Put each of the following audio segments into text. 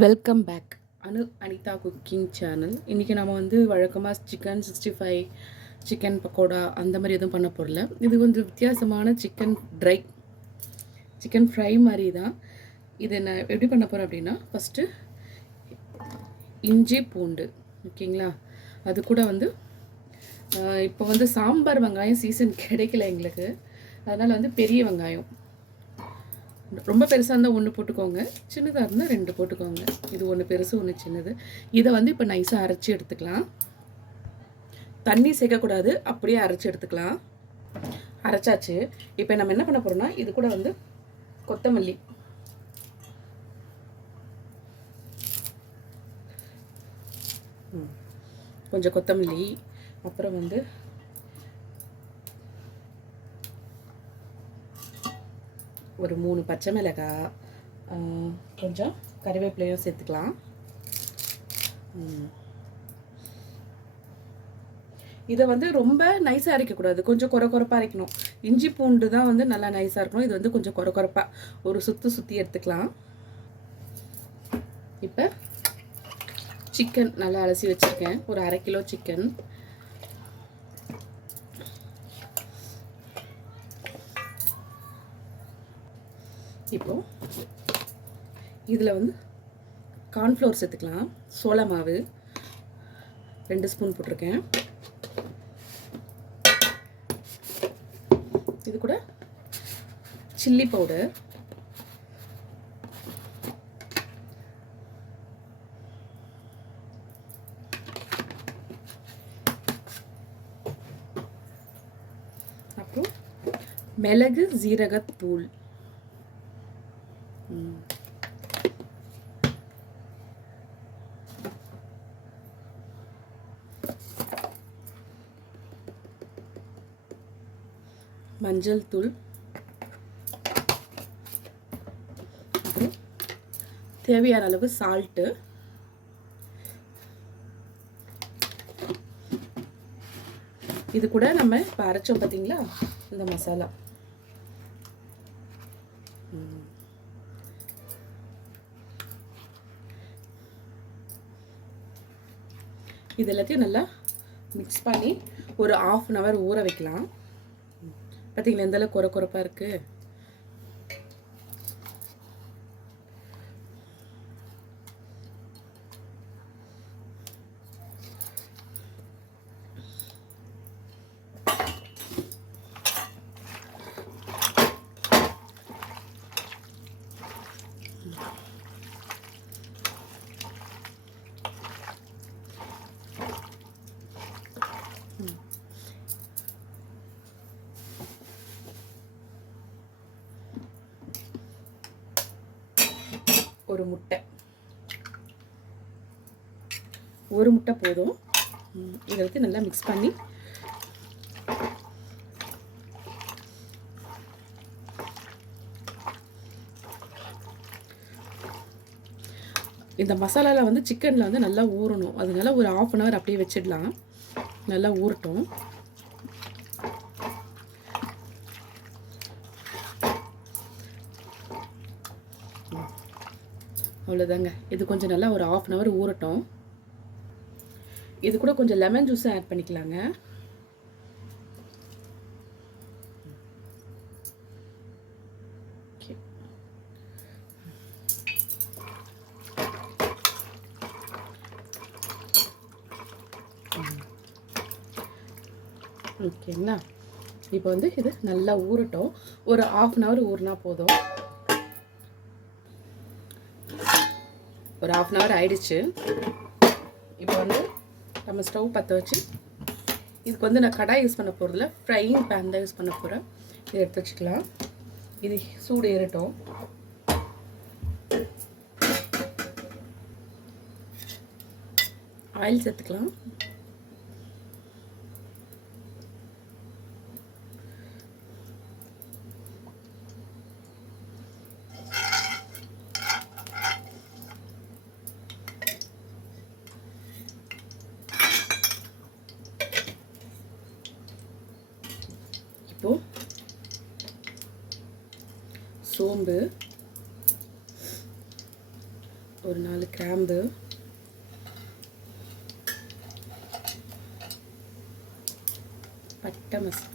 Welcome back. Anitha cooking channel. இன்றைக்கி நம்ம வந்து வழக்கமாக சிக்கன் 65, சிக்கன் பக்கோடா அந்த மாதிரி எதுவும் பண்ண போடல. இது கொஞ்சம் வித்தியாசமான சிக்கன் ஃப்ரை மாதிரி தான். இதை நான் எப்படி பண்ண போகிறேன் அப்படின்னா, ஃபஸ்ட்டு இஞ்சி பூண்டு, ஓகேங்களா. அது கூட வந்து இப்போ வந்து சாம்பார் வெங்காயம் சீசன் கிடைக்கல எங்களுக்கு, அதனால் வந்து பெரிய வெங்காயம் ரொம்ப பெருசாக இருந்தால் 1 போட்டுக்கோங்க, சின்னதாக இருந்தால் 2 போட்டுக்கோங்க. இது 1 பெருசு 1 சின்னது. இதை வந்து இப்போ நைஸாக அரைச்சி எடுத்துக்கலாம். தண்ணி சேர்க்கக்கூடாது, அப்படியே அரைச்சி எடுத்துக்கலாம். அரைச்சாச்சு. இப்போ நம்ம என்ன பண்ண போகிறோம்னா, இது கூட வந்து கொத்தமல்லி, கொஞ்சம் கொத்தமல்லி, அப்புறம் வந்து ஒரு 3 பச்சை மிளகாய், கொஞ்சம் கறிவேப்பிலையும் சேர்த்துக்கலாம். இதை வந்து ரொம்ப நைஸாக அரைக்கக்கூடாது, கொஞ்சம் கொரப்பாக அரைக்கணும். இஞ்சி பூண்டு தான் வந்து நல்லா நைஸாக இருக்கணும். இது வந்து கொஞ்சம் கொரப்பாக ஒரு சுற்றி எடுத்துக்கலாம். இப்போ சிக்கன் நல்லா அலசி வச்சுருக்கேன், ஒரு 1/2 கிலோ சிக்கன். இப்போ இதில் வந்து கார்ன்ஃப்ளவர் சேர்த்துக்கலாம். சோள மாவு 2 ஸ்பூன் போட்டிருக்கேன். இது கூட சில்லி பவுடர், அப்புறம் மிளகு ஜீரகத்தூள், மஞ்சள் தூள், தேவையான அளவு சால்ட்டு, இது கூட நம்ம இப்போ அரைச்சோம் பார்த்தீங்களா இந்த மசாலா, இது எல்லாத்தையும் நல்லா மிக்ஸ் பண்ணி ஒரு 1/2 hour ஊற வைக்கலாம். பார்த்தீங்களா எந்த அளவுக்கு கொரப்பாக இருக்குது. ஒரு முட்டை போதும். இதை வச்சு நல்லா மிக்ஸ் பண்ணி இந்த மசாலாவில் வந்து சிக்கனில் வந்து நல்லா ஊறணும். அதனால ஒரு 1/2 hour அப்படியே வச்சிடலாம், நல்லா ஊறட்டும். அவ்வளோதாங்க. இது கொஞ்சம் நல்லா ஒரு 1/2 hour ஊறட்டும். இது கூட கொஞ்சம் லெமன் ஜூஸை ஆட் பண்ணிக்கலாங்க. ஓகேங்களா. இப்போ வந்து இது நல்லா ஊறட்டும். ஒரு 1/2 hour ஊறினா போதும். ஒரு 1/2 hour ஆயிடுச்சு. இப்போ வந்து நம்ம ஸ்டவ் பற்ற வச்சு, இதுக்கு வந்து நான் கடாய் யூஸ் பண்ண போகிறதில்ல, ஃப்ரையிங் பேன் தான் யூஸ் பண்ண போகிறேன். இதை எடுத்து வச்சுக்கலாம். இது சூடு ஏறட்டும். ஆயில் சேர்த்துக்கலாம். இப்போ சோம்பு, ஒரு 4 கிராம்பு, பட்டை மசாலா,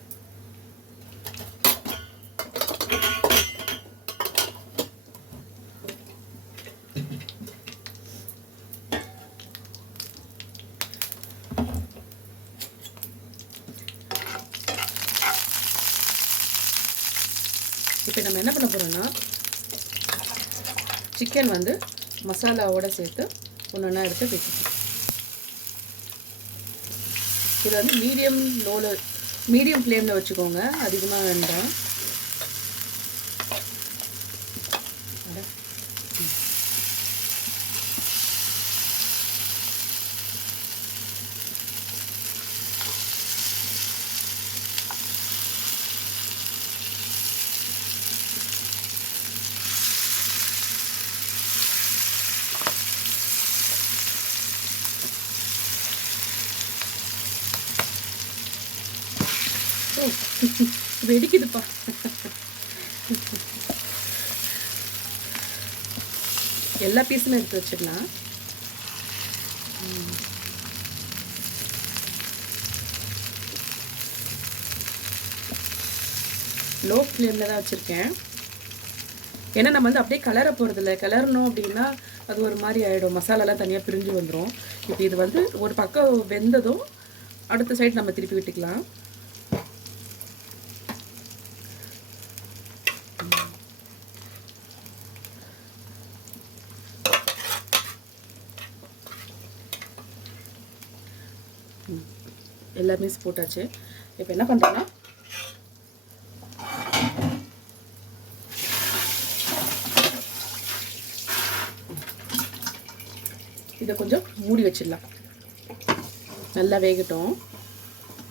இப்போ நம்ம என்ன பண்ண போகிறோம்னா சிக்கன் வந்து மசாலாவோடு சேர்த்து ஒன்றா எடுத்து வச்சுக்கணும். இதை வந்து மீடியம் ஃப்ளேமில் வச்சுக்கோங்க, அதிகமாக வேண்டாம். வெடிக்குதுப்பா. எல்லா பீஸுமே எடுத்து வச்சிடலாம். லோ ஃப்ளேமில் தான் வச்சுருக்கேன். ஏன்னா நம்ம வந்து அப்படியே கலர போகிறதில்ல. கிளறணும் அப்படின்னா அது ஒரு மாதிரி ஆகிடும், மசாலாலாம் தனியாக பிரிஞ்சு வந்துடும். இப்போ இது வந்து ஒரு பக்கம் வெந்ததும் அடுத்த சைடு நம்ம திருப்பி விட்டுக்கலாம். எல்லாமே போட்டாச்சு. இப்போ என்ன பண்ணுறேன்னா இதை கொஞ்சம் மூடி வச்சிடலாம். நல்லா வேகட்டும்.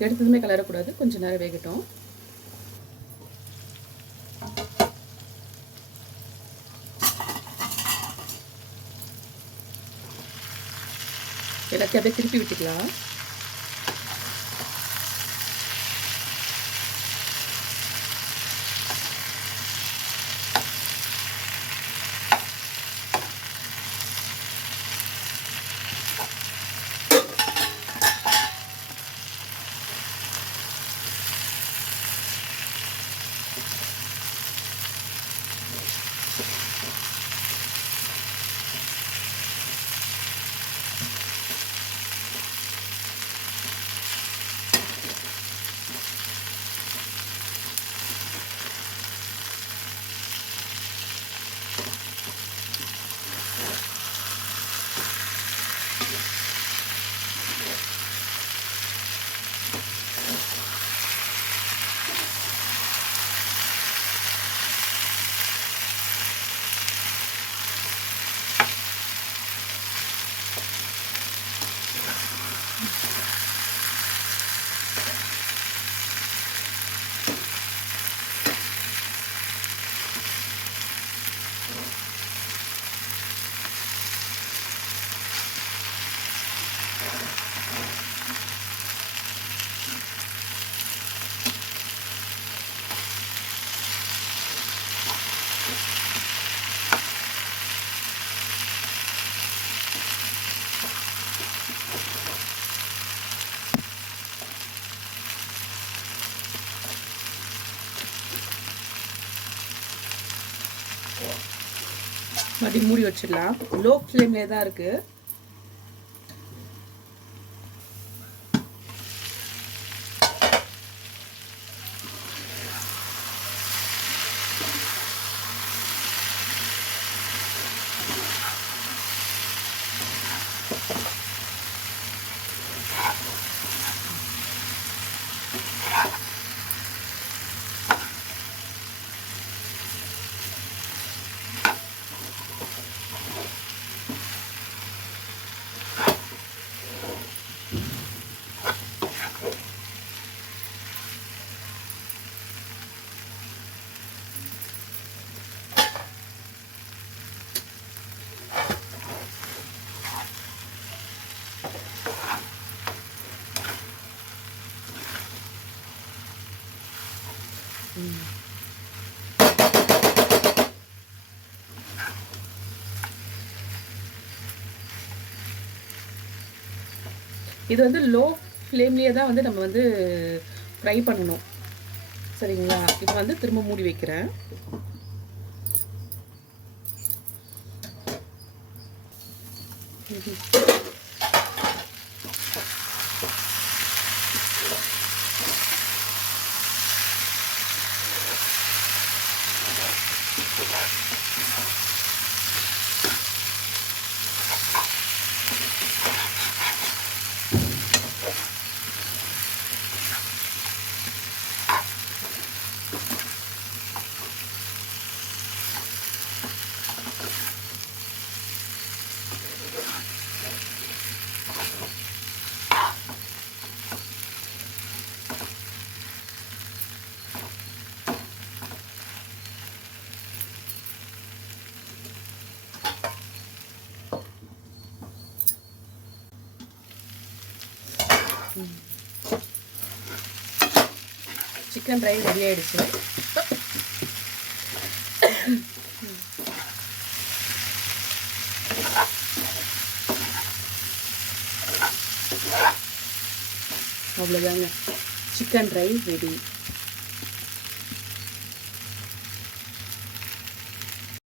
எடுத்ததுமே கலரக்கூடாது, கொஞ்சம் நேரம் வேகட்டும். எல்லாத்தையும் அப்படியே திருப்பி விட்டுக்கலாம். மறுபடியும் மூடி வச்சிடலாம். லோ ஃப்ளேம்லேயே தான் இருக்குது. இது வந்து லோ ஃப்ளேம்லேயே தான் வந்து நம்ம வந்து ஃப்ரை பண்ணணும். சரிங்களா? இப்போ வந்து திரும்ப மூடி வைக்கிறேன். சிக்கன் ட்ரை ரெடி ஆகிடுச்சு. அவ்வளோதாங்க, சிக்கன் ட்ரை ரெடி.